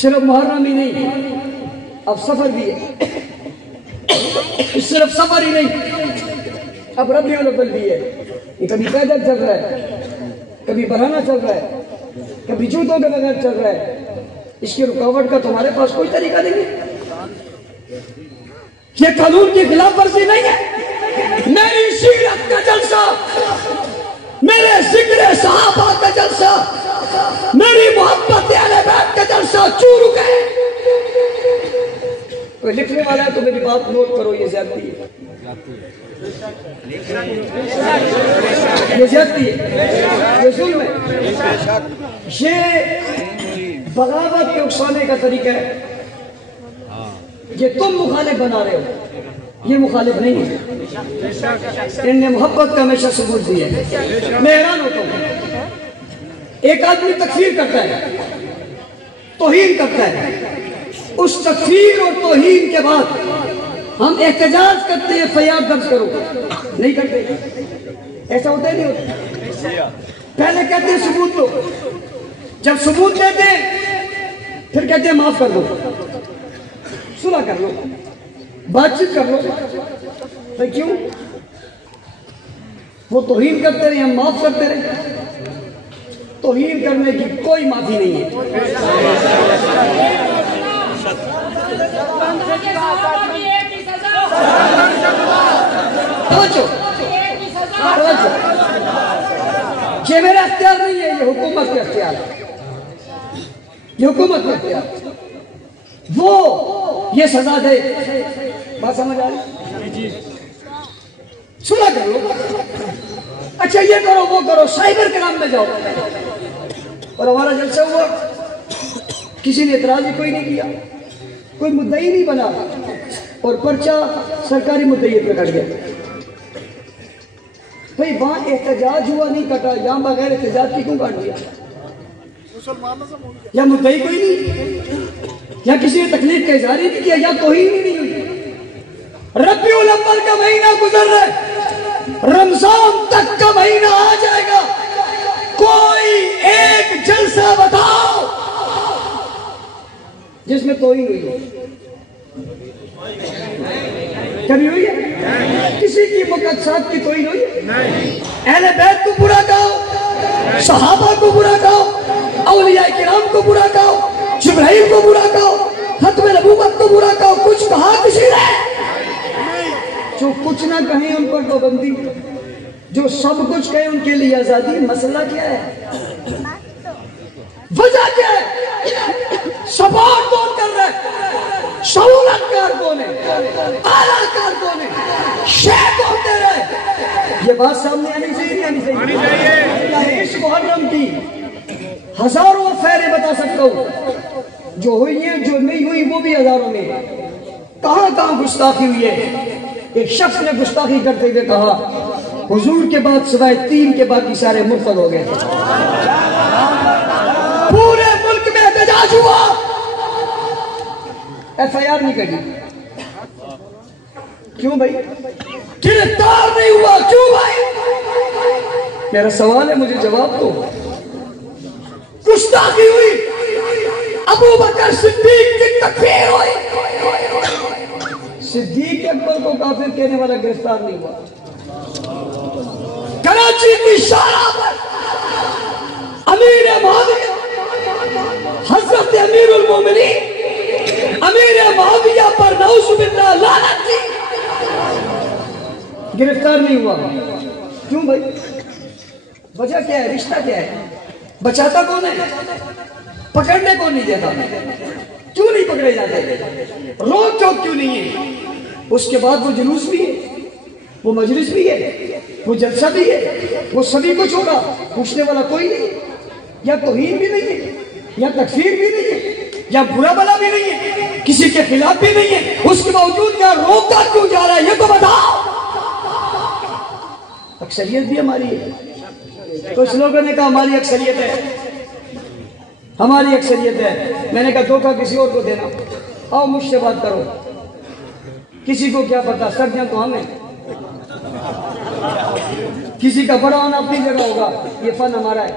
صرف محرم ہی نہیں، اب سفر بھی ہے، صرف سفر ہی نہیں، اب ربیع الاول بھی ہے، یہ کبھی پیدل چل رہا ہے، کبھی بڑھانا چل رہا ہے، کبھی جوتوں کے بغیر چل رہا ہے، اس کی رکاوٹ کا تمہارے پاس کوئی طریقہ نہیں ہے، یہ قانون کی خلاف ورزی نہیں ہے۔ میری سیرت کا جلسہ، میرے ذکر صحابہ کا جلسہ، میری محبت اہل بیت کا جلسہ کیوں رکے؟ کوئی لکھنے والا ہے تو میری بات نوٹ کرو، یہ زیادتی ہے، یہ زیادتی ہے، یہ ظلم ہے، یہ بغاوت کے اکسانے کا طریقہ ہے، یہ تم مخالف بنا رہے ہو، یہ مخالف نہیں ہے، ان نے محبت کا ہمیشہ ثبوت دیا ہے۔ میں حیران ہوتا ہوں، ایک آدمی تکفیر کرتا ہے، توہین کرتا ہے، اس تکفیر اور توہین کے بعد ہم احتجاج کرتے ہیں فریاد درج کرو، نہیں کرتے، ایسا ہوتا ہے نہیں ہوتا؟ پہلے کہتے ہیں ثبوت دو، جب ثبوت دیتے ہیں پھر کہتے ہیں معاف کر دو، صلح کر لو، بات چیت کر لو، تو کیوں؟ وہ توہین کرتے رہے، ہم معاف کرتے رہے، توہین کرنے کی کوئی معافی نہیں ہے۔ یہ میرا اختیار نہیں ہے، یہ حکومت کا اختیار ہے، یہ حکومت کا اختیار، وہ یہ سزا دے، بات سمجھ آ رہی؟ صلح کرو، اچھا یہ کرو وہ کرو، سائبر کرائم میں جاؤ، اور ہمارا جلسہ ہوا، کسی نے اعتراض ہی کوئی نہیں کیا، کوئی مدعی نہیں بنا، اور پرچہ سرکاری مدعیت پہ کٹ گیا۔ بھئی وہاں احتجاج ہوا نہیں کٹا، یہاں بغیر احتجاج کی کیوں کاٹ دیا؟ یا مدعی کوئی نہیں، یا کسی نے تکلیف کا اظہار ہی نہیں کیا، یا توہین ہی نہیں ہوئی۔ ربیع الاول کا مہینہ گزر رہا ہے، رمضان تک کا مہینہ آ جائے گا، کوئی ایک جلسہ بتاؤ جس میں توہین ہوئی ہو؟ کبھی ہوئی ہے؟ کسی کی مقدسات کی توہین ہوئی ہے؟ اہل بیت کو برا کہو، صحابہ کو برا کہو، اولیاء کرام کو برا کہو، جبرائیل کو برا کہو، ختم نبوت کو برا کہو، کچھ کہا کسی نے؟ جو کچھ نہ کہیں ان پر پابندی، جو سب کچھ کہیں ان کے لیے آزادی۔ مسئلہ کیا ہے؟ وجہ کیا ہے؟ سپورٹ کون کر رہا ہے؟ سہولت کار کون ہے؟ اعلیٰ کار کون ہے؟ شیخ کون دے رہا ہے؟ یہ بات سامنے آنی چاہیے نہیں آنی چاہیے؟ اس محرم کی ہزاروں فیریں بتا سکتا ہوں، جو ہوئی ہیں جو نہیں ہوئی وہ بھی ہزاروں میں۔ کہاں کہاں گستاخی ہوئی ہے؟ ایک شخص نے گستاخی کرتے ہوئے کہا حضور کے بعد سوائے 3 کے باقی سارے مرتد ہو گئے۔ پورے ملک میں احتجاج ہوا، ایف آئی آر نہیں کری۔ کیوں بھائی؟ گرفتار نہیں ہوا، کیوں بھائی؟ میرا سوال ہے، مجھے جواب دو۔ گستاخی ہوئی، ابو بکر صدیق کی تکفیر ہوئی، صدیق اکبر کو کافر کہنے والا گرفتار نہیں ہوا۔ کراچی کی شارع پر امیر معاویہ، حضرت امیر المومنین امیر معاویہ پر نعوذ باللہ لعنت تھی، گرفتار نہیں ہوا۔ کیوں بھائی؟ وجہ کیا ہے؟ رشتہ کیا ہے؟ بچاتا کون ہے؟ پکڑنے کون نہیں دیتا؟ کیوں نہیں پکڑے جاتے؟ روک ٹوک کیوں نہیں ہے؟ اس کے بعد وہ جلوس بھی ہے، وہ مجلس بھی ہے، وہ جلسہ بھی ہے، وہ سبھی کچھ ہوگا، پوچھنے والا کوئی نہیں، یا توہین بھی نہیں ہے، یا تکفیر بھی نہیں ہے، یا برا بلا بھی نہیں ہے، کسی کے خلاف بھی نہیں ہے، اس کے باوجود کیا روکا کیوں جا رہا ہے؟ یہ تو بتاؤ۔ اکثریت بھی ہماری ہے، کچھ لوگوں نے کہا ہماری اکثریت ہے، ہماری اکثریت ہے۔ میں نے کہا دھوکہ کسی اور کو دینا، آؤ مجھ سے بات کرو۔ کسی کو کیا پتا، سرجن تو ہمیں، کسی کا بڑا ہونا اپنی جگہ ہوگا، یہ فن ہمارا ہے،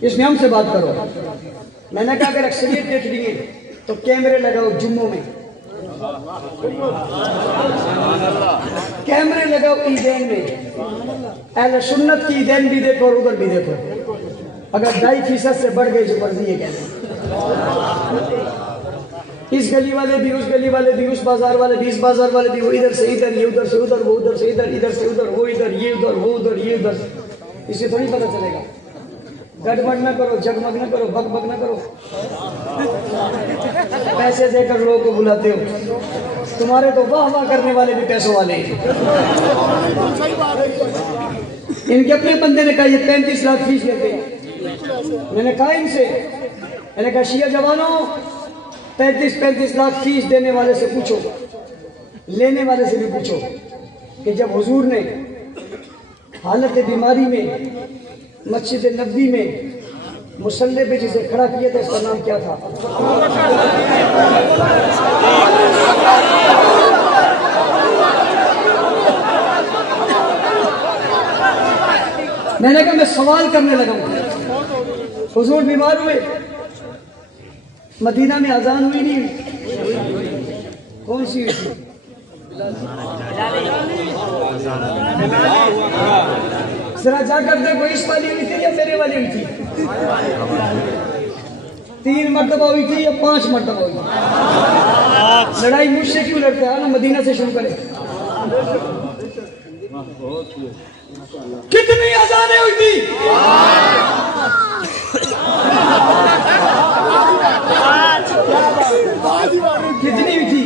اس میں ہم سے بات کرو۔ میں نے کہا اگر اکثریت دیکھ لیے تو کیمرے لگاؤ جمعوں میں، کیمرے لگاؤ عیدین میں، اہل سنت کی عیدین بھی دیکھو اور ادھر بھی دیکھو، اگر 2.5% سے بڑھ گئے جو مرضی ہے کہتے ہیں، اس گلی والے بھی، اس گلی والے بھی، اس بازار والے بھی، اس بازار والے بھی، وہ ادھر سے ادھر، یہ ادھر سے ادھر، وہ ادھر سے ادھر، ادھر سے ادھر، وہ ادھر، یہ ادھر، وہ ادھر، یہ ادھر، اس سے تھوڑی پتہ چلے گا۔ گڑبڑ نہ کرو، جگمگ نہ کرو، بگ بگ نہ کرو، پیسے دے کر لوگوں کو بلاتے ہو، تمہارے تو واہ واہ کرنے والے بھی پیسوں والے ہیں۔ ان کے اپنے بندے نے کہا یہ 35 لاکھ فیس لیتے ہیں، میں نے کہا ان سے، میں نے کہا شیعہ جوانوں 35 لاکھ فیس دینے والے سے پوچھو، لینے والے سے بھی پوچھو کہ جب حضور نے حالت بیماری میں مسجد نبوی میں مصلی پہ جسے کھڑا کیا تھا اس کا نام کیا تھا؟ میں نے کہا میں سوال کرنے لگا ہوں، حضور بیمار ہوئے، مدینہ میں اذان ہوئی نہیں ہوئی؟ کون سی ہوئی تھی؟ ذرا جا کر دیکھو اس والی ہوئی تھی یا میرے والی ہوئی تھی؟ 3 مرتبہ ہوئی تھی یا 5 مرتبہ ہوئی تھی؟ لڑائی مجھ سے کیوں لڑتے ہیں؟ نا مدینہ سے شروع کریں۔ کتنی اذانیں ہوئی تھی؟ کتنی ہوئی تھی؟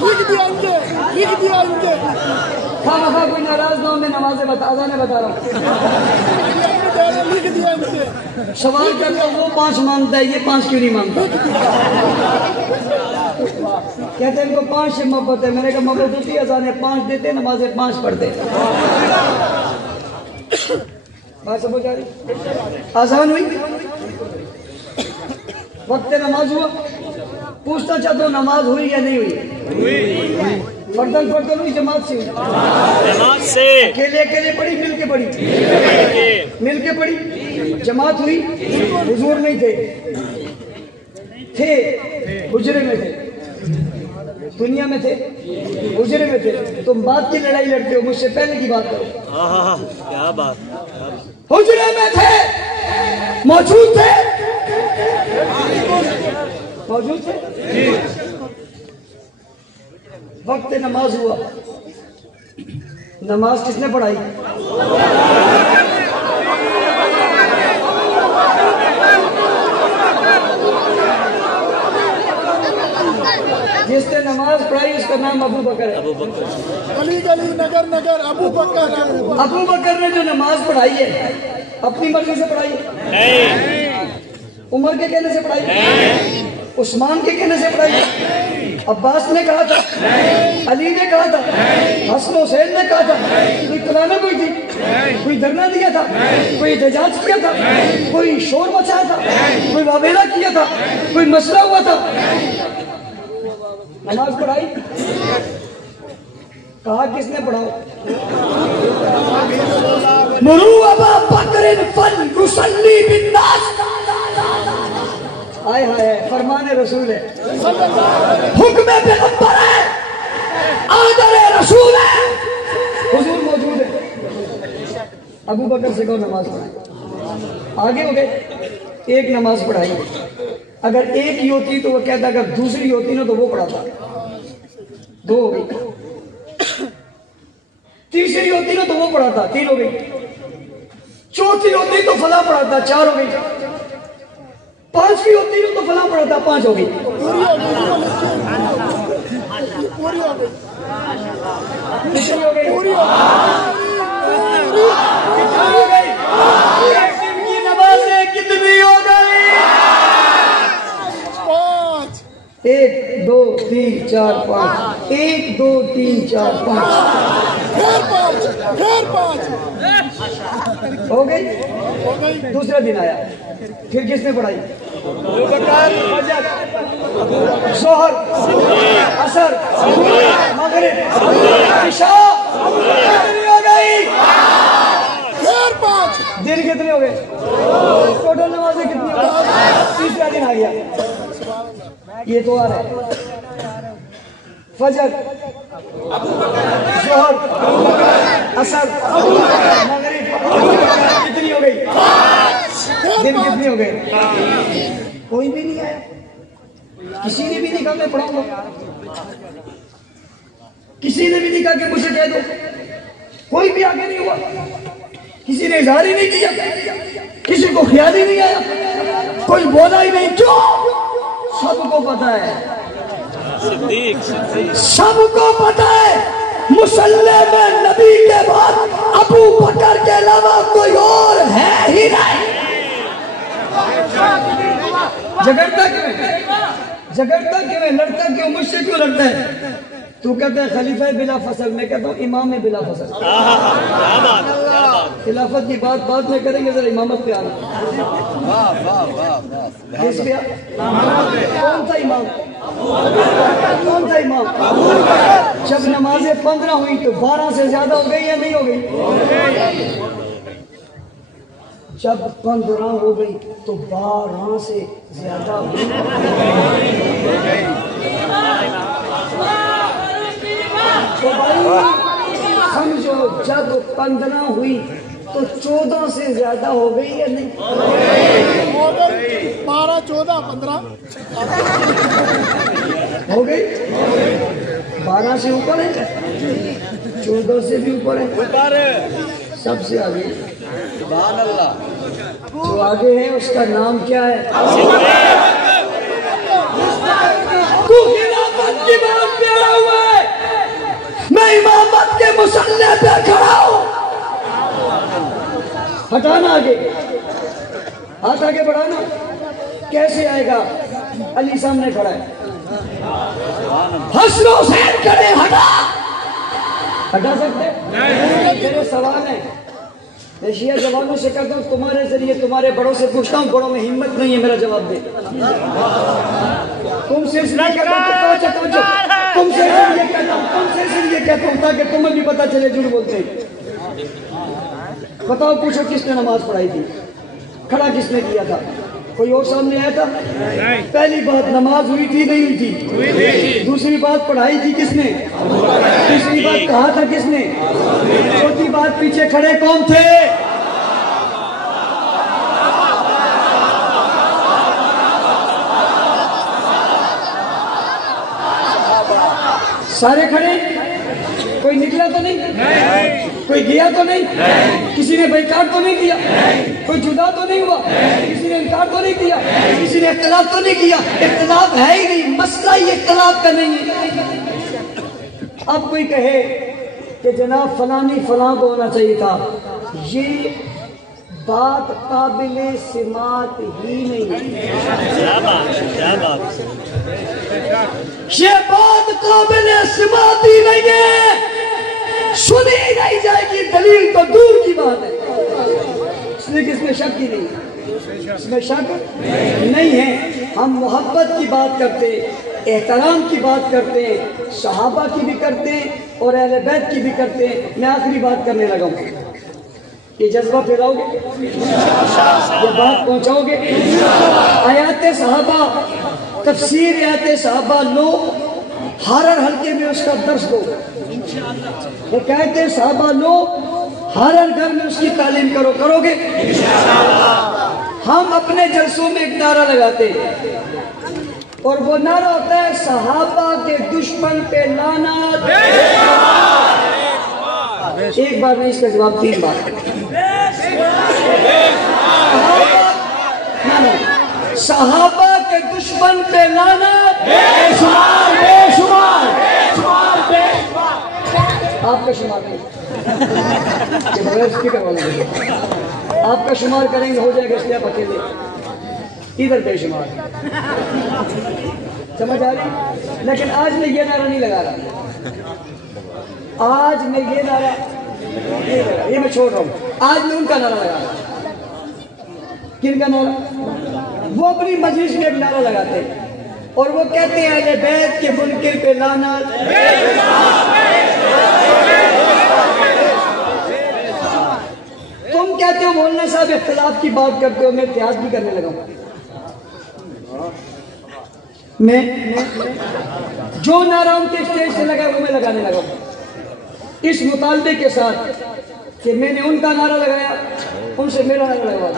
لکھ دیا ان کے خواہ کوئی ناراض نہ ہو، میں نمازیں اذانیں بتا رہا ہوں۔ لکھ دیا سوال کرتا وہ 5 مانتا ہے، یہ 5 کیوں نہیں مانتا؟ کہتے ہیں ان کو 5 سے محبت ہے، میں نے کہا محبت ہوتی ہے اذان ہے 5 دیتے، نمازیں 5 پڑھتے۔ بات سمجھ آ رہی؟ آسان ہوئی، وقت نماز ہوا، پوچھنا چاہتا ہوں نماز ہوئی یا نہیں ہوئی؟ فردن ہوئی، جماعت سے ہوئی؟ جماعت سے اکیلے اکیلے پڑھی، مل کے پڑھی؟ مل کے پڑھی۔ جماعت ہوئی، حضور نہیں تھے حجرے میں تھے، دنیا میں تھے، حجرے میں تھے۔ تم بات کی لڑائی لڑتے ہو، مجھ سے پہلے کی بات کرو۔ کیا بات، حجرے میں تھے، موجود تھے، موجود تھے۔ وقت نماز ہوا، نماز کس نے پڑھائی؟ جس نے نماز پڑھائی اس کا نام ابو بکر ہے۔ گلی گلی نگر نگر ابو بکر۔ ابو بکر نے جو نماز پڑھائی ہے اپنی مرضی سے پڑھائی ہے؟ عمر کے کہنے سے پڑھائی ہے؟ عثمان کے کہنے سے پڑھائی ہے؟ عباس نے کہا تھا، علی نے کہا تھا، حسن حسین نے کہا تھا، کوئی کلانہ کوئی تھی، کوئی دھرنا دیا تھا، کوئی احتجاج کیا تھا، کوئی شور مچایا تھا، کوئی واویلا کیا تھا، کوئی مسئلہ ہوا تھا؟ نماز پڑھائی؟ کہا کس نے پڑھاؤ؟ مرو ابا بکر فلیصلی بالناس۔ آئے ہائے، فرمان رسول ہے، حکم پیغمبر ہے، آدر رسول ہے، حضور موجود ہے۔ ابو بکر سے کہو نماز پڑھائی۔ آگے ہو گئے، ایک نماز پڑھائی، اگر ایک ہی ہوتی تو وہ کہتا، اگر دوسری ہوتی نا تو وہ پڑھاتا۔ 2 ہو گئی، تیسری ہوتی نا تو وہ پڑھاتا، 3 ہو گئی، چوتھی ہوتی تو فلاں پڑھاتا، 4 ہو گئی، 5ویں ہوتی نا تو فلاں پڑھاتا، 5 ہو گئی۔ پوری ہو گئی، کتنی ہو گئی؟ پوری ہو گئی۔ ایک دن کی نمازیں کتنی ہو گئی؟ 5 1 2 3 4 5 1 2 3 4 5 پھر 5 ہو گئی۔ ہو گئی۔ دوسرا دن آیا، پھر کس نے پڑھائی؟ فجر، ظہر، عصر، مغرب، عشاء، کتنی ہو گئی؟ پھر 5 دن کتنے ہو گئے؟ ٹوٹل نمازیں کتنی ہو گئی؟ تیسرا دن آ گیا، یہ تو آ رہا ہے۔ فجر، ظہر، عصر، مغرب، کتنی ہو گئی؟ دن کتنی ہو گئے؟ کوئی بھی نہیں آیا، کسی نے بھی نہیں کہا میں پڑھاؤں گا، کسی نے بھی نہیں کہا کہ مجھے کہہ دو، کوئی بھی آگے نہیں ہوا، کسی نے اظہار ہی نہیں کیا، کسی کو خیال ہی نہیں آیا، کوئی بولا ہی نہیں۔ کیوں؟ سب کو پتا ہے، سب کو پتا ہے مصلی میں نبی کے بعد ابو بکر کے علاوہ کوئی اور ہے ہی نہیں۔ جگڑتا کیوں ہے؟ جگڑتا کیوں ہے؟ لڑتا کیوں؟ مجھ سے کیوں لڑتا ہے؟ تو کہتا ہے خلیفہ بلا فصل، میں کہتا ہوں امام بلا فصل۔ خلافت کی بات بعد میں کریں گے، ذرا امامت پہ آنا۔ کس پہ؟ کون سا امام؟ کون سا امام؟ جب نمازیں 15 ہوئی تو 12 سے زیادہ ہو گئی یا نہیں ہو گئی؟ جب 15 ہو گئی تو 12 سے زیادہ ہو گئی۔ تو بھائی سمجھو، جب 15 ہوئی تو 14 سے زیادہ ہو گئی یا نہیں؟ 12 14 15 ہو گئی۔ 12 سے اوپر ہے، 14 سے بھی اوپر ہے، سب سے آگے۔ جو آگے ہے اس کا نام کیا ہے؟ تو خلافت کی بات پہ اڑا ہوا ہے، میں امامت کے مصلی پہ کھڑا ہوں۔ ہٹانا آگے، ہاتھ آگے بڑھانا کیسے آئے گا؟ علی سامنے کھڑا ہے، حسن حسین کرے ہٹا سکتے؟ میرے سوال ہے، میں شیعہ جوانوں سے کہتا ہوں، تمہارے ذریعے تمہارے بڑوں سے پوچھتا ہوں، بڑوں میں ہمت نہیں ہے میرا جواب دے۔ تم سے اس لیے کہتا ہوں تم سے اس لیے کہتا ہوں تاکہ تمہیں بھی پتا چلے جھوٹ بولتے ہیں۔ بتاؤ، پوچھو کس نے نماز پڑھائی تھی؟ کھڑا کس نے کیا تھا؟ کوئی اور سامنے آیا تھا؟ پہلی بات نماز ہوئی تھی نہیں ہوئی تھی؟ دوسری بات پڑھائی تھی کس نے؟ تیسری بات کہا تھا کس نے؟ چوتھی بات پیچھے کھڑے کون تھے؟ سارے کھڑے؟ کوئی نکلا تو نہیں؟ کوئی گیا تو نہیں؟ کسی نے بیکار تو نہیں کیا؟ کوئی جدا تو نہیں ہوا؟ کسی نے انکار تو نہیں کیا؟ کسی نے اختلاف تو نہیں کیا؟ اختلاف ہے ہی نہیں، مسئلہ ہی اختلاف کا نہیں ہے۔ اب کوئی کہے کہ جناب فلانی فلاں کو ہونا چاہیے تھا، یہ بات قابل سماعت ہی نہیں ہے۔ یہ بات قابل سماعت ہی نہیں ہے، سنی نہیں جائے گی، دلیل تو دور کی بات ہے۔ اس لیے کہ اس میں شک ہی نہیں ہے، اس میں شک نہیں ہے۔ ہم محبت کی بات کرتے ہیں، احترام کی بات کرتے ہیں، صحابہ کی بھی کرتے ہیں اور اہل بیت کی بھی کرتے ہیں۔ میں آخری بات کرنے لگا ہوں، یہ جذبہ پھیلاؤ گے؟ یہ بات پہنچاؤ گے؟ آیات صحابہ، تفسیر آیات صحابہ لو، ہر حلقے میں اس کا درس دو، حکایت صحابہ لو، ہر گھر میں اس کی تعلیم کرو۔ کرو گے؟ ہم اپنے جلسوں میں ایک نعرہ لگاتے ہیں اور وہ نعرہ ہوتا ہے صحابہ کے دشمن پہ لعنت۔ ایک بار نہیں، اس کا جواب 3 بار۔ صحابہ کے دشمن پہ لعنت، بے شمار بے شمار بے شمار۔ آپ کا شمار نہیں، آپ کا شمار کریں گے ہو جائے گا، اس لیے آپ اکیلے ادھر بے شمار۔ سمجھ آ رہی؟ لیکن آج میں یہ نعرہ نہیں لگا رہا، آج میں یہ نعرہ یہ میں چھوڑ رہا ہوں، آج میں ان کا نعرہ لگا رہا ہوں۔ کن کا نعرہ؟ وہ اپنی مجلس میں ایک نعرہ لگاتے ہیں اور وہ کہتے ہیں اہل بیت کے منکر پہ لعنت۔ تم کہتے ہو مولانا صاحب اختلاف کی بات کرتے ہو، میں اتحاد بھی کرنے لگا ہوں۔ میں جو نعرہ ان کے اسٹیج سے لگا وہ میں لگانے لگا ہوں، اس مطالبے کے ساتھ کہ میں نے ان کا نعرہ لگایا، ان سے میرا نعرہ لگوا۔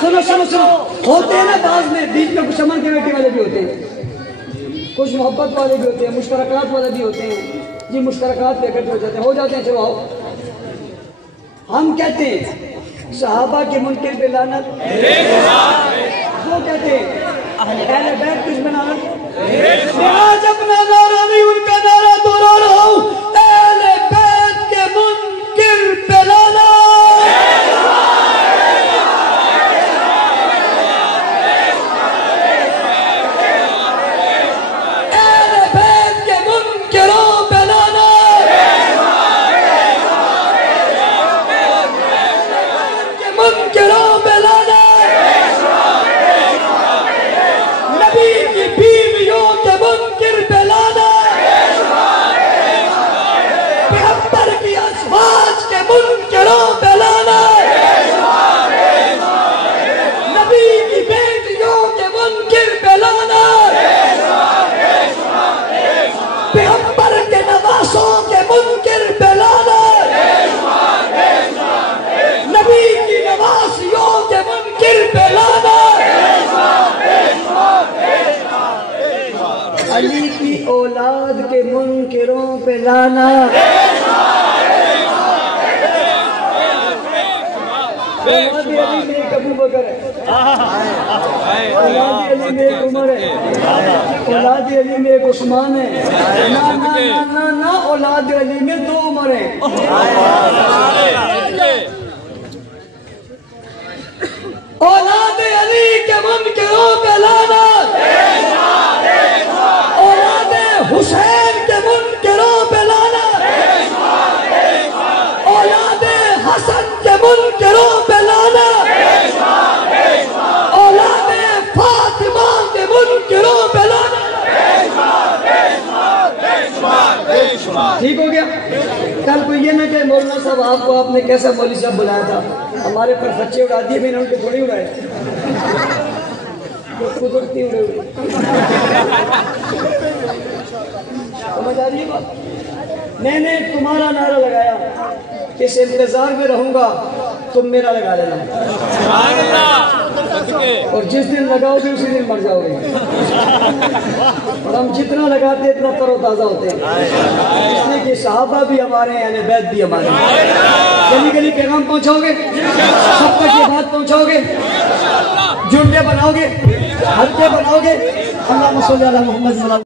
سنو سنو سنو، ہوتے ہیں نا بعض میں بیچ میں کچھ امن کمیٹی والے بھی ہوتے ہیں، کچھ محبت والے بھی ہوتے ہیں، مشترکات والے بھی ہوتے ہیں۔ جی مشترکات پہ اکٹھے ہو جاتے ہیں، چلو آؤ۔ ہم کہتے ہیں صحابہ کے منکر پہ لعنت، وہ کہتے ہیں اہل بیت دشمن لعنت۔ میں آج اپنا نعرہ نہیں ان کا نعرہ دوہرا رہا ہوں، اہل بیت کے منکر پہ لعنت۔ علی کی اولاد کے منکروں پہ لعنت۔ اولاد علی میں ایک ابو بکر ہے، اولاد علی میں ایک عمر ہے، اولاد علی میں ایک عثمان ہے، نہ اولاد علی میں 2 عمر ہیں۔ صاحب آپ کو آپ نے کیسا مولوی صاحب بلایا تھا؟ ہمارے پر بچے اڑا دیے، میں نے ان کو تھوڑی اڑائے، قدرتی اڑے ہوئے. سمجھ آ رہی ہے بات؟ میں نے تمہارا نعرہ لگایا، اس انتظار میں رہوں گا، تم میرا لگا لینا، اور جس دن لگاؤ گے اسی دن مر جاؤ گے. اور ہم جتنا لگاتے اتنا تر و تازہ ہوتے ہیں، اس لیے کہ صحابہ بھی ہمارے ہیں، اہل بیت بھی ہمارے ہیں. گلی گلی پیغام پہنچاؤ گے، سب تک یہ بات پہنچاؤ گے، جھنڈے بناؤ گے، حلقے بناؤ گے. اللہم صلی علی محمد.